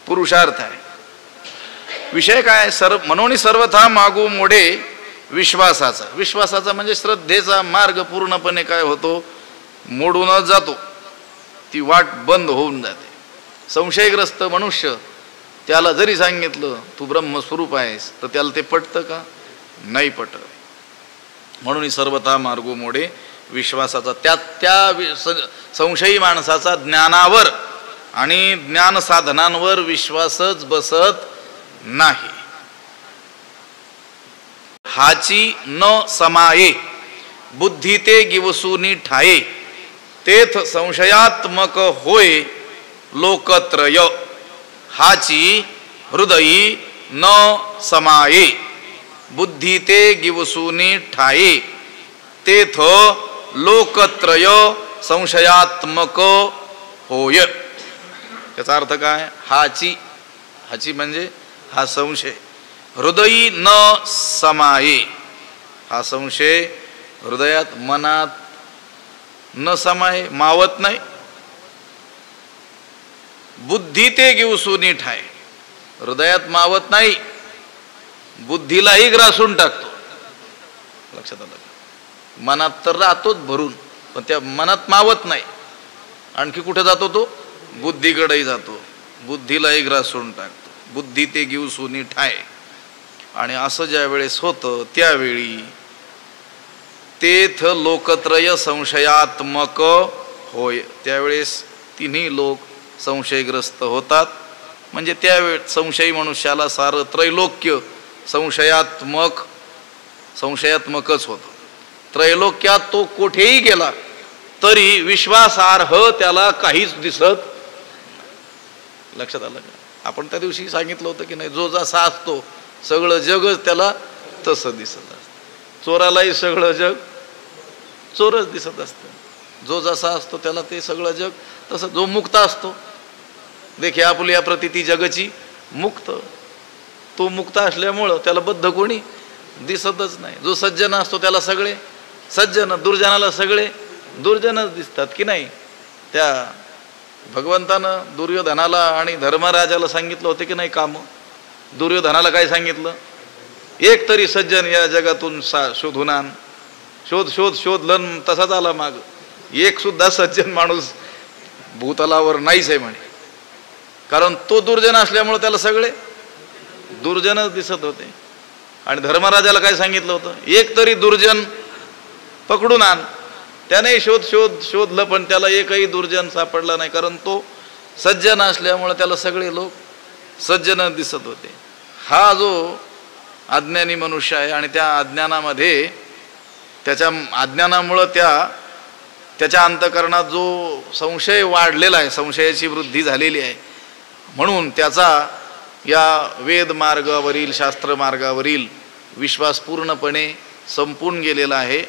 पुरुषार्थ आहे. विषय काय? म्हणून सर्वथा मागू मोडे विश्वासाचा. विश्वासाचा म्हणजे श्रद्धेचा मार्ग पूर्णपणे काय होतो? मोडूनच जातो. ती वाट बंद होऊन जाते. संशयग्रस्त मनुष्य, त्याला जरी सांगितलं तू ब्रह्मस्वरूप आहेस, तर त्याला ते पटतं का? नाही पटत. म्हणून सर्वथा मार्गो मोडे विश्वासाचा. त्या संशयी माणसाचा ज्ञानावर आणि ज्ञान साधनांवर विश्वासच बसत नाही. हाची न समाये बुद्धी ते गिवसूनी ठाये, तेथ संशयात्मक होय लोकत्रय. हाची हृदयी न समाये बुद्धी ते गिवसूनी ठाये, तेथ लोकत्रय संशयात्मक होय. त्याचा अर्थ काय? हाची, हाची म्हणजे हा संशय. हृदयी न समाये, हा संशय हृदयात मनात न समाये, मावत नाही. बुद्धी ते गिवसूनी ठाय, हृदयात मावत नाही, बुद्धीलाही ग्रासून टाकतो. लक्षात आलं का? मनात तर राहतोच भरून, पण त्या मनात मावत नाही. आणखी कुठे जातो तो? बुद्धीकडेही जातो, बुद्धीलाही ग्रासून टाकतो. बुद्धी ते घेऊ सोनी ठाय. आणि असं ज्या वेळेस होतं त्यावेळी तेथ लोकत्रय संशयात्मक होय. त्यावेळेस तिन्ही लोक संशयग्रस्त होतात. म्हणजे त्यावेळेस संशयी मनुष्याला सारं त्रैलोक्य संशयात्मकच होतं. त्रैलोक्यात तो कुठेही गेला तरी विश्वासार्ह त्याला काहीच दिसत. लक्षात आलं का? आपण त्या दिवशी सांगितलं होतं की नाही, जो जसा असतो सगळं जगच त्याला तसं दिसत असतं. चोरालाही सगळं जग चोरच दिसत असतं. जो जसा असतो त्याला ते सगळं जग तसं. जो मुक्त असतो, देखे आपुल्या प्रतीती जगची मुक्त, तो मुक्त असल्यामुळं त्याला बद्ध कोणी दिसतच नाही. जो सज्जन असतो त्याला सगळे सज्जन, दुर्जनाला सगळे दुर्जनच दिसतात की नाही. त्या भगवंतानं दुर्योधनाला आणि धर्मराजाला सांगितलं होतं की नाही काम. दुर्योधनाला काय सांगितलं? एक तरी सज्जन या जगातून शोधून आण. शोधलं तसाच आला माग. एक सुद्धा सज्जन माणूस भूतलावर नाहीच आहे म्हणे. कारण तो दुर्जन असल्यामुळे त्याला सगळे दुर्जनच दिसत होते. आणि धर्मराजाला काय सांगितलं होतं? एक तरी दुर्जन पकडून आण. त्याने शोधलं पण त्याला एकही दुर्जन सापडला नाही. कारण तो सज्जन असल्यामुळे त्याला सगळे लोक सज्जन दिसत होते. हा जो अज्ञानी मनुष्य आहे आणि त्या अज्ञानामध्ये त्याच्या अज्ञानामुळं त्याच्या अंतःकरणात जो संशय वाढलेला आहे, संशयाची वृद्धी झालेली आहे, म्हणून त्याचा या वेद मार्गावरील शास्त्र मार्गावरील विश्वास पूर्णपणे संपून गेलेला आहे.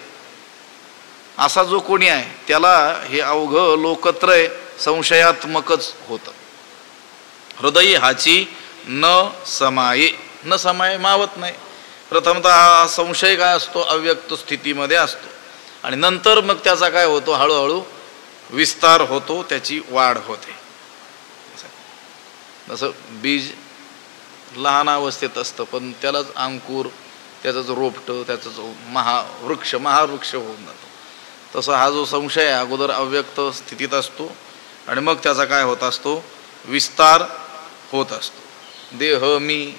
असा जो कोणी आहे त्याला हे अवघं लोकत्रय संशयात्मकच होतं. हृदय हाची न समाये. न समाये मावत नाही. प्रथमतः हा संशय काय असतो? अव्यक्त स्थितीमध्ये असतो. आणि नंतर मग त्याचा काय होतो? हळूहळू विस्तार होतो, त्याची वाढ होते. जसं बीज लहान अवस्थेत असतं पण त्यालाच अंकुर, त्याचंच रोपटं, त्याचंच महावृक्ष होऊन जातो. तसं हा जो संशय आहे अगोदर अव्यक्त स्थितीत असतो आणि मग त्याचा काय होत असतो? विस्तार होत असतो. देह मी,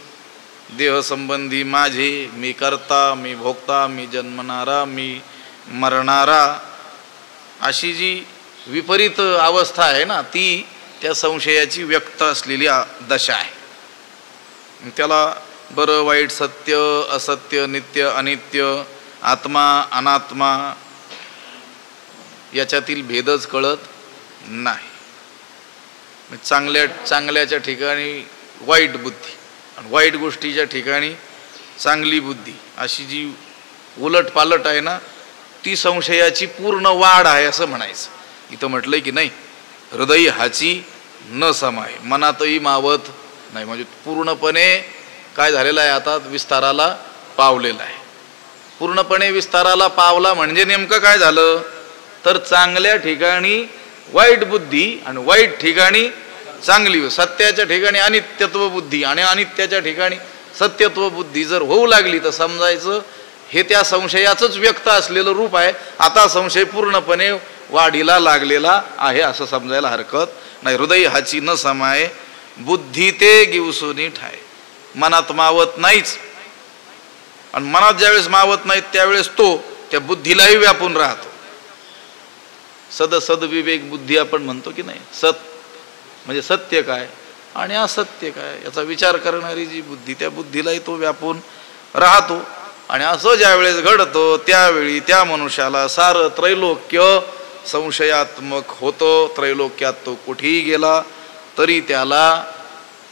देह संबंधी माझे, मी करता, मी भोगता, मी जन्मणारा, मी मरणारा, अशी जी विपरीत अवस्था आहे ना, ती त्या संशयाची व्यक्त असलेली दशा आहे. त्याला बरं वाईट, सत्य असत्य, नित्य अनित्य, आत्मा अनात्मा याच्यातील भेदच कळत नाही. चांगल्याच्या ठिकाणी वाईट बुद्धी आणि वाईट गोष्टीच्या ठिकाणी चांगली बुद्धी, अशी जी उलट पालट आहे ना, ती संशयाची पूर्ण वाढ आहे असं म्हणायचं. इथं म्हटलंय की नाही, हृदय हाची न समाय, मनातही मावत नाही. म्हणजे पूर्णपणे काय झालेलं आहे? आता विस्ताराला पावलेला आहे. पूर्णपणे विस्ताराला पावला म्हणजे नेमकं काय झालं? तर चांगल्या ठिकाणी वाईट बुद्धी आणि वाईट ठिकाणी चांगली, सत्याच्या ठिकाणी अनित्यत्व बुद्धी आणि अनित्याच्या ठिकाणी सत्यत्व बुद्धी जर होऊ लागली तर समजायचं हे त्या संशयाचंच व्यक्त असलेलं रूप आहे. आता संशय पूर्णपणे वाढीला लागलेला आहे असं समजायला हरकत नाही. हृदय हाची न समाये, बुद्धी ते गिवसुनी ठाय. मनात मावत नाहीच. आणि मनात ज्यावेळेस मावत नाही त्यावेळेस तो त्या बुद्धीलाही व्यापून राहतो. सदविवेक बुद्धी आपण म्हणतो की नाही. सत म्हणजे सत्य काय आणि असत्य काय याचा विचार करणारी जी बुद्धी, त्या बुद्धीलाही तो व्यापून राहतो. आणि असं ज्यावेळेस घडतं त्यावेळी त्या मनुष्याला सारं त्रैलोक्य संशयात्मक होतं. त्रैलोक्यात तो कुठेही गेला तरी त्याला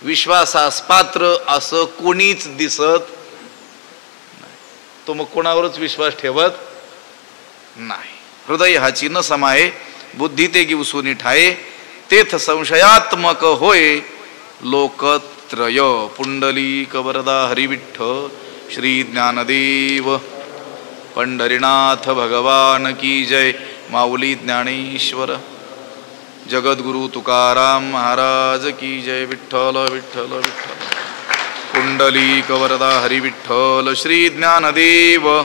विश्वासास पात्र असं कोणीच दिसत नाही. तो मग कोणावरच विश्वास ठेवत नाही. हृदय हाची न समाये, बुद्धी ते गिवसुनी ठाये, तेथ संशयात्मक होय लोकत्रय. पुंडलीक वरदा हरिविठ्ठल श्री ज्ञानदेव पंढरीनाथ भगवान की जय. माऊली ज्ञानेश्वर जगद्गुरु तुकाराम महाराज की जय. विठ्ठल विठ्ठल विठ्ठल. पुंडलीक वरदा हरिविठ्ठल श्री ज्ञानदेव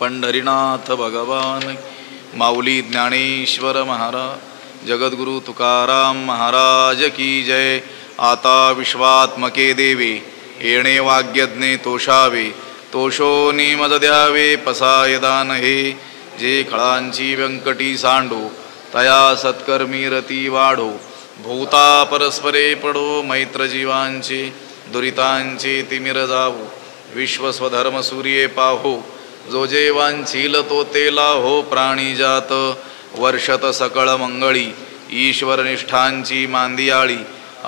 पंढरीनाथ भगवान माऊली ज्ञानेश्वर महाराज जगद्गुरु तुकाराम महाराज की जय। आता विश्वात्मके देवे येणे वाग्यज्ञे तोषावे तोषोनी मज द्यावे पसाय दान हे। जे खळांची व्यंकटी सांडो तया सत्कर्मी रती वाढो भूता परस्परे पडो मैत्र जीवांचे दुरितांचे तिमिर जावो विश्व स्वधर्म सूर्ये पाहो जो जे वांछील तो तेला हो प्राणी जात वर्षत सकळ मंगळी ईश्वर निष्ठांची मांदियाळी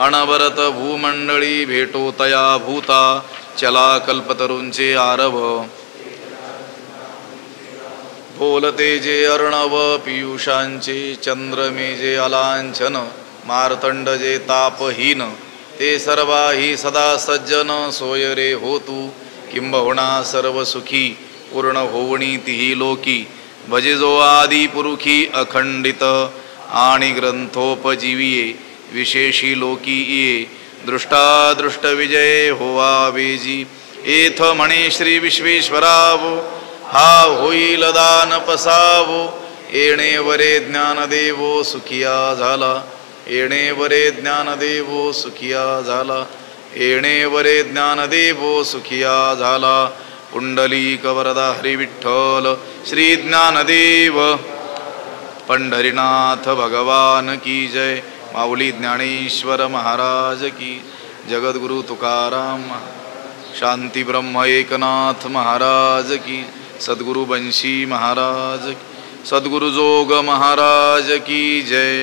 अनवरत भूमंडळी भेटो तया भूता चला कल्पतरूंचे आरभ बोलते जे अर्णव पियुषांचे चंद्रमे जे अलांछन मार्तंड जे तापहीन ते सर्वाही सदा सज्जन सोय रे होतू किंबहुना सर्व सुखी पूर्ण होवणी तिही लोकी भजे जो आदि पुरुखी अखंडित आणि ग्रंथोपजीविये विशेषी लोकी ये दृष्टादृष्ट विजय होवा वेजी एथ म्हणे श्री विश्वेश्वरावो हा होईल दान पसावो येणे वरे ज्ञानदेवो सुखिया झाला येणे वरे ज्ञानदेवो सुखिया झाला येणे वरे ज्ञानदेवो सुखिया झाला। पुंडलीक वरदा हरी विठ्ठल श्री ज्ञानदेव पंढरीनाथ भगवान की जय। माऊली ज्ञानेश्वर महाराज की जगद्गुरु तुकाराम शांती ब्रह्म एकनाथ महाराज की सद्गुरु बंशी महाराज सद्गुरु जोग महाराज की जय।